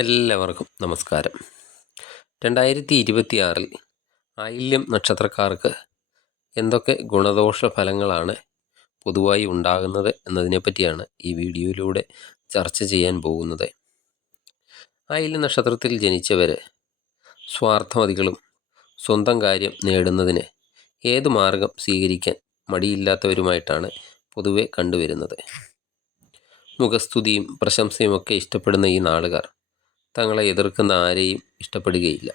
എല്ലാവർക്കും നമസ്കാരം. 2026 ആയില്യം നക്ഷത്രക്കാർക്ക് എന്തൊക്കെ ഗുണദോഷ ഫലങ്ങളാണ് പൊതുവായി ഉണ്ടാകുന്നത് എന്നതിനെപ്പറ്റിയാണ് ഈ വീഡിയോയിലൂടെ ചർച്ച ചെയ്യാൻ പോകുന്നത്. ആയില്യം നക്ഷത്രത്തിൽ ജനിച്ചവർ സ്വാർത്ഥമതികളും സ്വന്തം കാര്യം നേടുന്നതിന് ഏതു മാർഗം സ്വീകരിക്കാൻ മടിയില്ലാത്തവരുമായിട്ടാണ് പൊതുവെ കണ്ടുവരുന്നത്. മുഖസ്തുതിയും പ്രശംസയുമൊക്കെ ഇഷ്ടപ്പെടുന്ന ഈ നാളുകാർ തങ്ങളെ എതിർക്കുന്ന ആരെയും ഇഷ്ടപ്പെടുകയില്ല.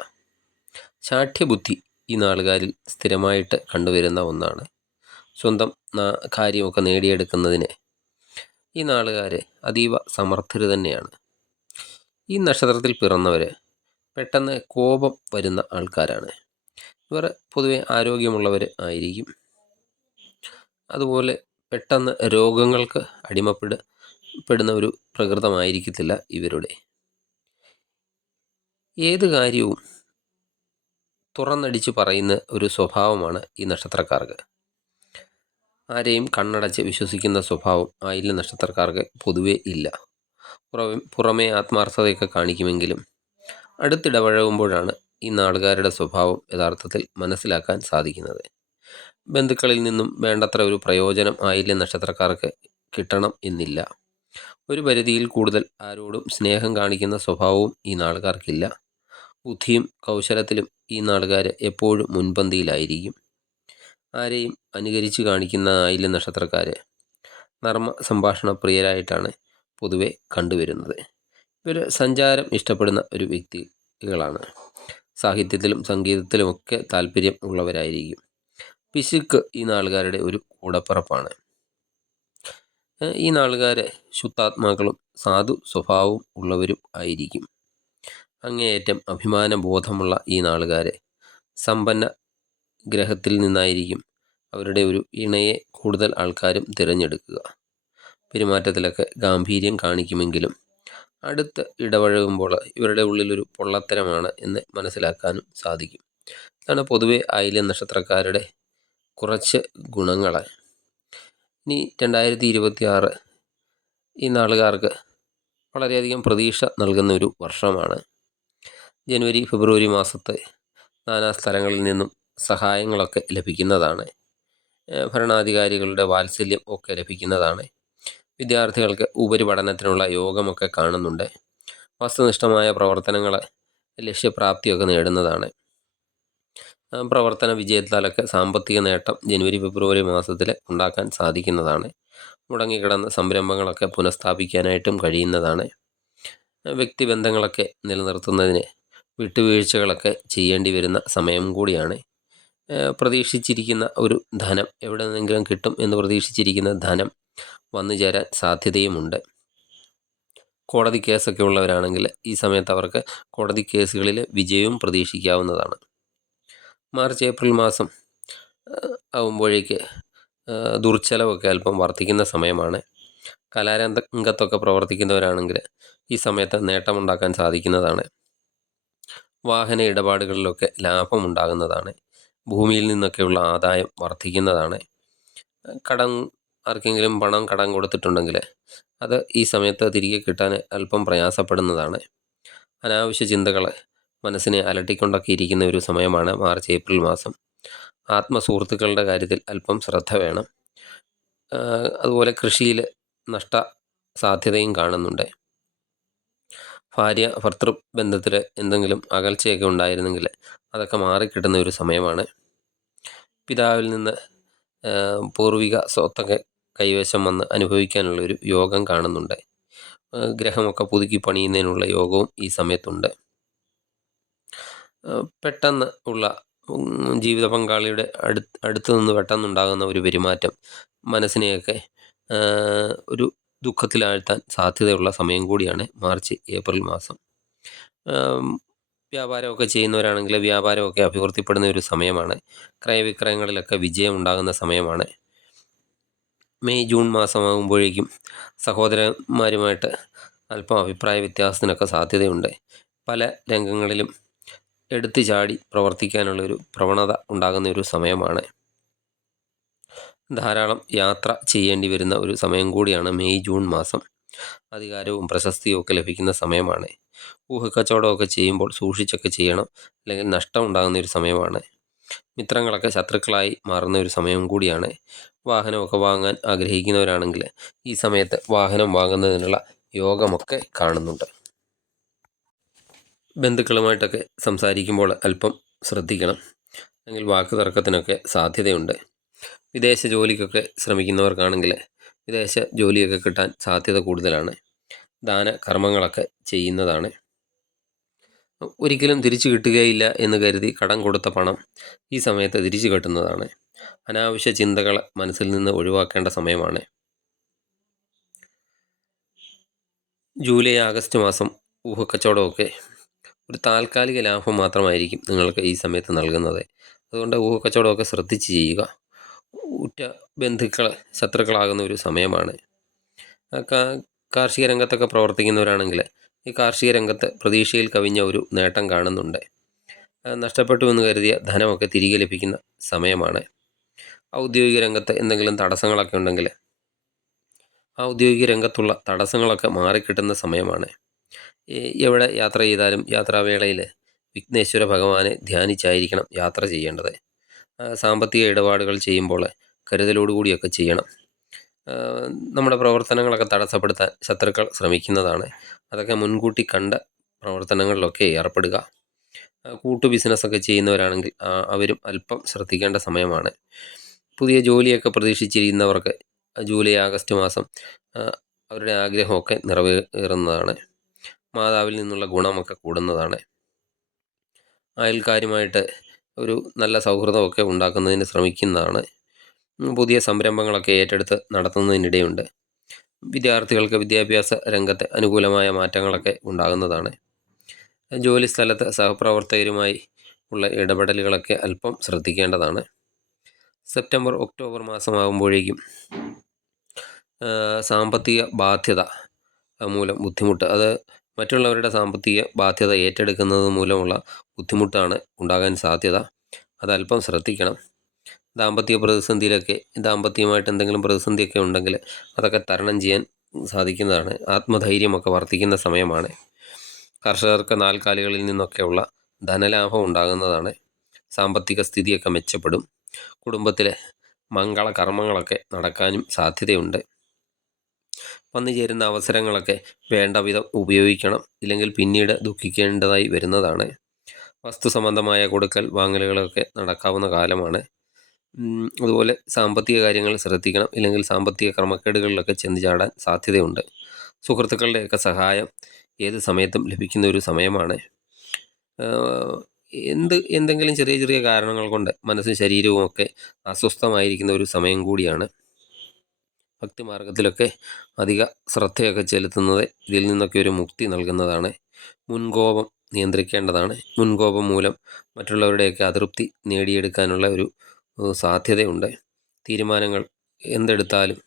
ശാഠ്യബുദ്ധി ഈ നാളുകാരിൽ സ്ഥിരമായിട്ട് കണ്ടുവരുന്ന ഒന്നാണ്. സ്വന്തം കാര്യമൊക്കെ നേടിയെടുക്കുന്നതിന് ഈ നാളുകാർ അതീവ സമർത്ഥർ തന്നെയാണ്. ഈ നക്ഷത്രത്തിൽ പിറന്നവർ പെട്ടെന്ന് കോപം വരുന്ന ആൾക്കാരാണ്. ഇവർ പൊതുവെ ആരോഗ്യമുള്ളവർ ആയിരിക്കും. അതുപോലെ പെട്ടെന്ന് രോഗങ്ങൾക്ക് അടിമപ്പെടുന്ന ഒരു പ്രകൃതമായിരിക്കത്തില്ല ഇവരുടെ. ഏത് കാര്യവും തുറന്നടിച്ച് പറയുന്ന ഒരു സ്വഭാവമാണ് ഈ നക്ഷത്രക്കാർക്ക്. ആരെയും കണ്ണടച്ച് വിശ്വസിക്കുന്ന സ്വഭാവം ആയില്യ നക്ഷത്രക്കാർക്ക് പൊതുവേ ഇല്ല. പുറമേ ആത്മാർത്ഥതയൊക്കെ കാണിക്കുമെങ്കിലും അടുത്തിടപഴകുമ്പോഴാണ് ഈ നാളുകാരുടെ സ്വഭാവം യഥാർത്ഥത്തിൽ മനസ്സിലാക്കാൻ സാധിക്കുന്നത്. ബന്ധുക്കളിൽ നിന്നും വേണ്ടത്ര ഒരു പ്രയോജനം ആയില്യ നക്ഷത്രക്കാർക്ക് കിട്ടണം എന്നില്ല. ഒരു പരിധിയിൽ കൂടുതൽ ആരോടും സ്നേഹം കാണിക്കുന്ന സ്വഭാവവും ഈ നാളുകാർക്കില്ല. ബുദ്ധിയും കൗശലത്തിലും ഈ നാളുകാർ എപ്പോഴും മുൻപന്തിയിലായിരിക്കും. ആരെയും അനുകരിച്ച് കാണിക്കുന്ന ആയില്യ നക്ഷത്രക്കാർ നർമ്മ സംഭാഷണ പ്രിയരായിട്ടാണ് പൊതുവെ കണ്ടുവരുന്നത്. ഇവർ സഞ്ചാരം ഇഷ്ടപ്പെടുന്ന ഒരു വ്യക്തികളാണ്. സാഹിത്യത്തിലും സംഗീതത്തിലുമൊക്കെ താല്പര്യം ഉള്ളവരായിരിക്കും. പിശുക്ക് ഈ നാളുകാരുടെ ഒരു കൂടപ്പിറപ്പാണ്. ഈ നാളുകാർ ശുദ്ധാത്മാക്കളും സാധു സ്വഭാവവും ഉള്ളവരും ആയിരിക്കും. അങ്ങേയറ്റം അഭിമാനബോധമുള്ള ഈ നാളുകാരെ സമ്പന്ന ഗ്രഹത്തിൽ നിന്നായിരിക്കും അവരുടെ ഒരു ഇണയെ കൂടുതൽ ആൾക്കാരും തിരഞ്ഞെടുക്കുക. പെരുമാറ്റത്തിലൊക്കെ ഗാംഭീര്യം കാണിക്കുമെങ്കിലും അടുത്ത് ഇടപഴകുമ്പോൾ ഇവരുടെ ഉള്ളിലൊരു പൊള്ളത്തരമാണ് എന്ന് മനസ്സിലാക്കാനും സാധിക്കും. ഇതാണ് പൊതുവെ ആയില്യ നക്ഷത്രക്കാരുടെ കുറച്ച് ഗുണങ്ങൾ. ഇനി 2026 ഈ നാളുകാർക്ക് വളരെയധികം പ്രതീക്ഷ നൽകുന്ന ഒരു വർഷമാണ്. ജനുവരി ഫെബ്രുവരി മാസത്തെ നാനാ സ്ഥലങ്ങളിൽ നിന്നും സഹായങ്ങളൊക്കെ ലഭിക്കുന്നതാണ്. ഭരണാധികാരികളുടെ വാത്സല്യം ഒക്കെ ലഭിക്കുന്നതാണ്. വിദ്യാർത്ഥികൾക്ക് ഉപരിപഠനത്തിനുള്ള യോഗമൊക്കെ കാണുന്നുണ്ട്. വസ്തുനിഷ്ഠമായ പ്രവർത്തനങ്ങൾ ലക്ഷ്യപ്രാപ്തിയൊക്കെ നേടുന്നതാണ്. പ്രവർത്തന വിജയത്താലൊക്കെ സാമ്പത്തിക നേട്ടം ജനുവരി ഫെബ്രുവരി മാസത്തിൽ ഉണ്ടാക്കാൻ സാധിക്കുന്നതാണ്. മുടങ്ങിക്കിടന്ന സംരംഭങ്ങളൊക്കെ പുനഃസ്ഥാപിക്കാനായിട്ടും കഴിയുന്നതാണ്. വ്യക്തിബന്ധങ്ങളൊക്കെ നിലനിർത്തുന്നതിന് വിട്ടുവീഴ്ചകളൊക്കെ ചെയ്യേണ്ടി വരുന്ന സമയം കൂടിയാണ്. പ്രതീക്ഷിച്ചിരിക്കുന്ന ഒരു ധനം എവിടെ നിന്നെങ്കിലും കിട്ടും എന്ന് പ്രതീക്ഷിച്ചിരിക്കുന്ന ധനം വന്നു ചേരാൻ സാധ്യതയുമുണ്ട്. കോടതി കേസൊക്കെ ഉള്ളവരാണെങ്കിൽ ഈ സമയത്ത് അവർക്ക് കോടതി കേസുകളിൽ വിജയവും പ്രതീക്ഷിക്കാവുന്നതാണ്. മാർച്ച് ഏപ്രിൽ മാസം ആകുമ്പോഴേക്ക് ദുർച്ചലവൊക്കെ അല്പം വർദ്ധിക്കുന്ന സമയമാണ്. കലാരംഗത്തൊക്കെ പ്രവർത്തിക്കുന്നവരാണെങ്കിൽ ഈ സമയത്ത് നേട്ടമുണ്ടാക്കാൻ സാധിക്കുന്നതാണ്. വാഹന ഇടപാടുകളിലൊക്കെ ലാഭമുണ്ടാകുന്നതാണ്. ഭൂമിയിൽ നിന്നൊക്കെയുള്ള ആദായം വർദ്ധിക്കുന്നതാണ്. ആർക്കെങ്കിലും പണം കടം കൊടുത്തിട്ടുണ്ടെങ്കിൽ അത് ഈ സമയത്ത് തിരികെ കിട്ടാൻ അല്പം പ്രയാസപ്പെടുന്നതാണ്. അനാവശ്യ ചിന്തകൾ മനസ്സിനെ അലട്ടിക്കൊണ്ടൊക്കെ ഇരിക്കുന്ന ഒരു സമയമാണ് മാർച്ച് ഏപ്രിൽ മാസം. ആത്മസുഹൃത്തുക്കളുടെ കാര്യത്തിൽ അല്പം ശ്രദ്ധ വേണം. അതുപോലെ കൃഷിയിൽ നഷ്ട സാധ്യതയും കാണുന്നുണ്ട്. ഭാര്യ ഭർത്തൃ ബന്ധത്തിൽ എന്തെങ്കിലും അകൽച്ചയൊക്കെ ഉണ്ടായിരുന്നെങ്കിൽ അതൊക്കെ മാറിക്കിട്ടുന്ന ഒരു സമയമാണ്. പിതാവിൽ നിന്ന് പൂർവിക സ്വത്തൊക്കെ കൈവശം വന്ന് അനുഭവിക്കാനുള്ളൊരു യോഗം കാണുന്നുണ്ട്. ഗ്രഹമൊക്കെ പുതുക്കി പണിയുന്നതിനുള്ള യോഗവും ഈ സമയത്തുണ്ട്. പെട്ടെന്ന് ഉള്ള ജീവിത പങ്കാളിയുടെ അടുത്ത് നിന്ന് പെട്ടെന്നുണ്ടാകുന്ന ഒരു പെരുമാറ്റം മനസ്സിനെയൊക്കെ ഒരു ദുഃഖത്തിലാഴ്ത്താൻ സാധ്യതയുള്ള സമയം കൂടിയാണ് മാർച്ച് ഏപ്രിൽ മാസം. വ്യാപാരമൊക്കെ ചെയ്യുന്നവരാണെങ്കിൽ വ്യാപാരമൊക്കെ അഭിവൃദ്ധിപ്പെടുന്ന ഒരു സമയമാണ്. ക്രയവിക്രയങ്ങളിലൊക്കെ വിജയം ഉണ്ടാകുന്ന സമയമാണ്. മെയ് ജൂൺ മാസമാകുമ്പോഴേക്കും സഹോദരന്മാരുമായിട്ട് അല്പം അഭിപ്രായ വ്യത്യാസത്തിനൊക്കെ സാധ്യതയുണ്ട്. പല രംഗങ്ങളിലും എടുത്തു ചാടി പ്രവർത്തിക്കാനുള്ളൊരു പ്രവണത ഉണ്ടാകുന്ന ഒരു സമയമാണ്. ധാരാളം യാത്ര ചെയ്യേണ്ടി വരുന്ന ഒരു സമയം കൂടിയാണ് മെയ് ജൂൺ മാസം. അധികാരവും പ്രശസ്തിയും ഒക്കെ ലഭിക്കുന്ന സമയമാണ്. ഊഹക്കച്ചവടമൊക്കെ ചെയ്യുമ്പോൾ സൂക്ഷിച്ചൊക്കെ ചെയ്യണം, അല്ലെങ്കിൽ നഷ്ടം ഉണ്ടാകുന്ന ഒരു സമയമാണ്. മിത്രങ്ങളൊക്കെ ശത്രുക്കളായി മാറുന്ന ഒരു സമയം കൂടിയാണ്. വാഹനമൊക്കെ വാങ്ങാൻ ആഗ്രഹിക്കുന്നവരാണെങ്കിൽ ഈ സമയത്ത് വാഹനം വാങ്ങുന്നതിനുള്ള യോഗമൊക്കെ കാണുന്നുണ്ട്. ബന്ധുക്കളുമായിട്ടൊക്കെ സംസാരിക്കുമ്പോൾ അല്പം ശ്രദ്ധിക്കണം, അല്ലെങ്കിൽ വാക്ക് തർക്കത്തിനൊക്കെ സാധ്യതയുണ്ട്. വിദേശ ജോലിക്കൊക്കെ ശ്രമിക്കുന്നവർക്കാണെങ്കിൽ വിദേശ ജോലിയൊക്കെ കിട്ടാൻ സാധ്യത കൂടുതലാണ്. ദാന കർമ്മങ്ങളൊക്കെ ചെയ്യുന്നതാണ്. ഒരിക്കലും തിരിച്ചു കിട്ടുകയില്ല എന്ന് കരുതി കടം കൊടുത്ത പണം ഈ സമയത്ത് തിരിച്ചു കിട്ടുന്നതാണ്. അനാവശ്യ ചിന്തകൾ മനസ്സിൽ നിന്ന് ഒഴിവാക്കേണ്ട സമയമാണ്. ജൂലൈ ആഗസ്റ്റ് മാസം ഊഹക്കച്ചവടമൊക്കെ ഒരു താൽക്കാലിക ലാഭം മാത്രമായിരിക്കും നിങ്ങൾക്ക് ഈ സമയത്ത് നൽകുന്നത്. അതുകൊണ്ട് ഊഹക്കച്ചവടമൊക്കെ ശ്രദ്ധിച്ച് ചെയ്യുക. ഉറ്റ ബന്ധുക്കൾ ശത്രുക്കളാകുന്ന ഒരു സമയമാണ്. കാർഷിക രംഗത്തൊക്കെ പ്രവർത്തിക്കുന്നവരാണെങ്കിൽ ഈ കാർഷിക രംഗത്ത് പ്രതീക്ഷയിൽ കവിഞ്ഞ ഒരു നേട്ടം കാണുന്നുണ്ട്. നഷ്ടപ്പെട്ടു എന്ന് കരുതിയ ധനമൊക്കെ തിരികെ ലഭിക്കുന്ന സമയമാണ്. ഔദ്യോഗിക രംഗത്ത് എന്തെങ്കിലും തടസ്സങ്ങളൊക്കെ ഉണ്ടെങ്കിൽ ഔദ്യോഗിക രംഗത്തുള്ള തടസ്സങ്ങളൊക്കെ മാറിക്കിട്ടുന്ന സമയമാണ്. എവിടെ യാത്ര ചെയ്താലും യാത്രാവേളയിൽ വിഘ്നേശ്വര ഭഗവാനെ ധ്യാനിച്ചായിരിക്കണം യാത്ര ചെയ്യേണ്ടത്. സാമ്പത്തിക ഇടപാടുകൾ ചെയ്യുമ്പോൾ കരുതലോടുകൂടിയൊക്കെ ചെയ്യണം. നമ്മുടെ പ്രവർത്തനങ്ങളൊക്കെ തടസ്സപ്പെടുത്താൻ ശത്രുക്കൾ ശ്രമിക്കുന്നതാണ്. അതൊക്കെ മുൻകൂട്ടി കണ്ട പ്രവർത്തനങ്ങളിലൊക്കെ ഏർപ്പെടുക. കൂട്ടു ബിസിനസ്സൊക്കെ ചെയ്യുന്നവരാണെങ്കിൽ അവരും അല്പം ശ്രദ്ധിക്കേണ്ട സമയമാണ്. പുതിയ ജോലിയൊക്കെ പ്രതീക്ഷിച്ചിരിക്കുന്നവർക്ക് ജൂലൈ ആഗസ്റ്റ് മാസം അവരുടെ ആഗ്രഹമൊക്കെ നിറവേറുന്നതാണ്. മാതാവിൽ നിന്നുള്ള ഗുണമൊക്കെ കൂടുന്നതാണ്. അയൽക്കാരുമായിട്ട് ഒരു നല്ല സൗഹൃദമൊക്കെ ഉണ്ടാക്കുന്നതിന് ശ്രമിക്കുന്നതാണ്. പുതിയ സംരംഭങ്ങളൊക്കെ ഏറ്റെടുത്ത് നടത്തുന്നതിനിടെയുണ്ട്. വിദ്യാർത്ഥികൾക്ക് വിദ്യാഭ്യാസ രംഗത്ത് അനുകൂലമായ മാറ്റങ്ങളൊക്കെ ഉണ്ടാകുന്നതാണ്. ജോലി സ്ഥലത്ത് സഹപ്രവർത്തകരുമായി ഉള്ള ഇടപെടലുകളൊക്കെ അല്പം ശ്രദ്ധിക്കേണ്ടതാണ്. സെപ്റ്റംബർ ഒക്ടോബർ മാസമാകുമ്പോഴേക്കും സാമ്പത്തിക ബാധ്യത മൂലം ബുദ്ധിമുട്ട്, അത് മറ്റുള്ളവരുടെ സാമ്പത്തിക ബാധ്യത ഏറ്റെടുക്കുന്നത് മൂലമുള്ള ബുദ്ധിമുട്ടാണ് ഉണ്ടാകാൻ സാധ്യത. അതല്പം ശ്രദ്ധിക്കണം. ദാമ്പത്യ പ്രതിസന്ധിയിലൊക്കെ ദാമ്പത്യമായിട്ട് എന്തെങ്കിലും പ്രതിസന്ധിയൊക്കെ ഉണ്ടെങ്കിൽ അതൊക്കെ തരണം ചെയ്യാൻ സാധിക്കുന്നതാണ്. ആത്മധൈര്യമൊക്കെ വർദ്ധിക്കുന്ന സമയമാണ്. കർഷകർക്ക് നാൽക്കാലികളിൽ നിന്നൊക്കെയുള്ള ധനലാഭം ഉണ്ടാകുന്നതാണ്. സാമ്പത്തിക സ്ഥിതിയൊക്കെ മെച്ചപ്പെടും. കുടുംബത്തിലെ മംഗള കർമ്മങ്ങളൊക്കെ നടക്കാനും സാധ്യതയുണ്ട്. വന്നു ചേരുന്ന അവസരങ്ങളൊക്കെ വേണ്ട വിധം ഉപയോഗിക്കണം, ഇല്ലെങ്കിൽ പിന്നീട് ദുഃഖിക്കേണ്ടതായി വരുന്നതാണ്. വസ്തു സംബന്ധമായ കൊടുക്കൽ വാങ്ങലുകളൊക്കെ നടക്കാവുന്ന കാലമാണ്. അതുപോലെ സാമ്പത്തിക കാര്യങ്ങൾ ശ്രദ്ധിക്കണം, ഇല്ലെങ്കിൽ സാമ്പത്തിക ക്രമക്കേടുകളിലൊക്കെ ചെന്ന് ചാടാൻ സാധ്യതയുണ്ട്. സുഹൃത്തുക്കളുടെയൊക്കെ സഹായം ഏത് സമയത്തും ലഭിക്കുന്ന ഒരു സമയമാണ്. എന്തെങ്കിലും ചെറിയ ചെറിയ കാരണങ്ങൾ കൊണ്ട് മനസ്സും ശരീരവും ഒക്കെ അസ്വസ്ഥമായിരിക്കുന്ന ഒരു സമയം കൂടിയാണ്. ഭക്തിമാർഗത്തിലൊക്കെ അധിക ശ്രദ്ധയൊക്കെ ചെലുത്തുന്നത് ഇതിൽ നിന്നൊക്കെ ഒരു മുക്തി നൽകുന്നതാണ്. മുൻകോപം നിയന്ത്രിക്കേണ്ടതാണ്. മുൻകോപം മൂലം മറ്റുള്ളവരുടെയൊക്കെ അതൃപ്തി നേടിയെടുക്കാനുള്ള ഒരു സാധ്യതയുണ്ട്. തീരുമാനങ്ങൾ എന്തെടുത്താലും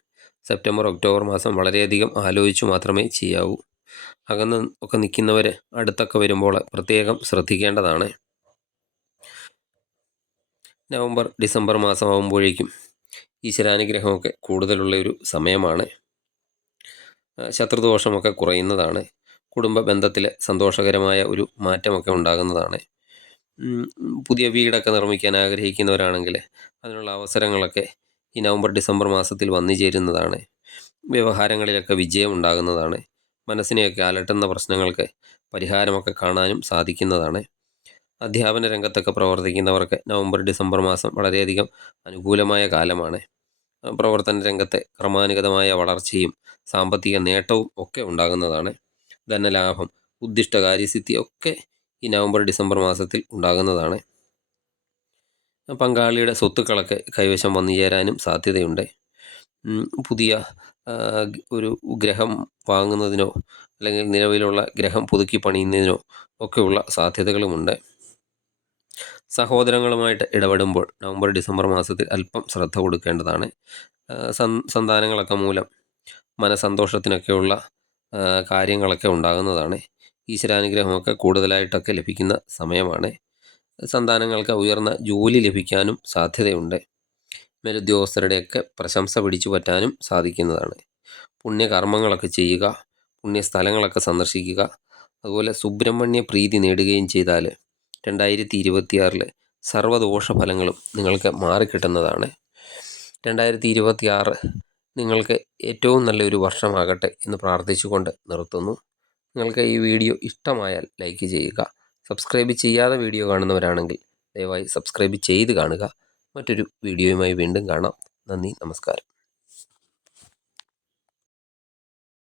സെപ്റ്റംബർ ഒക്ടോബർ മാസം വളരെയധികം ആലോചിച്ചു മാത്രമേ ചെയ്യാവൂ. അകന്ന് ഒക്കെ നിൽക്കുന്നവർ അടുത്തൊക്കെ വരുമ്പോൾ പ്രത്യേകം ശ്രദ്ധിക്കേണ്ടതാണ്. നവംബർ ഡിസംബർ മാസമാകുമ്പോഴേക്കും ഈശ്വരാനുഗ്രഹമൊക്കെ കൂടുതലുള്ള ഒരു സമയമാണ്. ശത്രുദോഷമൊക്കെ കുറയുന്നതാണ്. കുടുംബ ബന്ധത്തിൽ സന്തോഷകരമായ ഒരു മാറ്റമൊക്കെ ഉണ്ടാകുന്നതാണ്. പുതിയ വീടൊക്കെ നിർമ്മിക്കാൻ ആഗ്രഹിക്കുന്നവരാണെങ്കിൽ അതിനുള്ള അവസരങ്ങളൊക്കെ ഈ നവംബർ ഡിസംബർ മാസത്തിൽ വന്നു ചേരുന്നതാണ്. വ്യവഹാരങ്ങളിലൊക്കെ വിജയം ഉണ്ടാകുന്നതാണ്. മനസ്സിനെയൊക്കെ അലട്ടുന്ന പ്രശ്നങ്ങൾക്ക് പരിഹാരമൊക്കെ കാണാനും സാധിക്കുന്നതാണ്. അധ്യാപന രംഗത്തൊക്കെ പ്രവർത്തിക്കുന്നവർക്ക് നവംബർ ഡിസംബർ മാസം വളരെയധികം അനുകൂലമായ കാലമാണ്. പ്രവർത്തന രംഗത്തെ ക്രമാനുഗതമായ വളർച്ചയും സാമ്പത്തിക നേട്ടവും ഒക്കെ ഉണ്ടാകുന്നതാണ്. ധനലാഭം, ഉദ്ദിഷ്ട കാര്യസിദ്ധി ഒക്കെ ഈ നവംബർ ഡിസംബർ മാസത്തിൽ ഉണ്ടാകുന്നതാണ്. പങ്കാളിയുടെ സ്വത്തുക്കളൊക്കെ കൈവശം വന്നു ചേരാനും സാധ്യതയുണ്ട്. പുതിയ ഒരു ഗ്രഹം വാങ്ങുന്നതിനോ അല്ലെങ്കിൽ നിലവിലുള്ള ഗ്രഹം പുതുക്കി പണിയുന്നതിനോ ഒക്കെയുള്ള സാധ്യതകളുമുണ്ട്. സഹോദരങ്ങളുമായിട്ട് ഇടപെടുമ്പോൾ നവംബർ ഡിസംബർ മാസത്തിൽ അല്പം ശ്രദ്ധ കൊടുക്കേണ്ടതാണ്. സന്താനങ്ങളൊക്കെ മൂലം മനസന്തോഷത്തിനൊക്കെയുള്ള കാര്യങ്ങളൊക്കെ ഉണ്ടാകുന്നതാണ്. ഈശ്വരാനുഗ്രഹമൊക്കെ കൂടുതലായിട്ടൊക്കെ ലഭിക്കുന്ന സമയമാണ്. സന്താനങ്ങൾക്ക് ഉയർന്ന ജോലി ലഭിക്കാനും സാധ്യതയുണ്ട്. മേലുദ്യോഗസ്ഥരുടെയൊക്കെ പ്രശംസ പിടിച്ചു പറ്റാനും സാധിക്കുന്നതാണ്. പുണ്യകർമ്മങ്ങളൊക്കെ ചെയ്യുക, പുണ്യസ്ഥലങ്ങളൊക്കെ സന്ദർശിക്കുക, അതുപോലെ സുബ്രഹ്മണ്യ പ്രീതി നേടുകയും ചെയ്താൽ 2026 സർവ്വദോഷഫലങ്ങളും നിങ്ങൾക്ക് മാറിക്കിട്ടുന്നതാണ്. 2026 നിങ്ങൾക്ക് ഏറ്റവും നല്ലൊരു വർഷമാകട്ടെ എന്ന് പ്രാർത്ഥിച്ചുകൊണ്ട് നിർത്തുന്നു. നിങ്ങൾക്ക് ഈ വീഡിയോ ഇഷ്ടമായാൽ ലൈക്ക് ചെയ്യുക. സബ്സ്ക്രൈബ് ചെയ്യാതെ വീഡിയോ കാണുന്നവരാണെങ്കിൽ ദയവായി സബ്സ്ക്രൈബ് ചെയ്ത് കാണുക. മറ്റൊരു വീഡിയോയുമായി വീണ്ടും കാണാം. നന്ദി, നമസ്കാരം.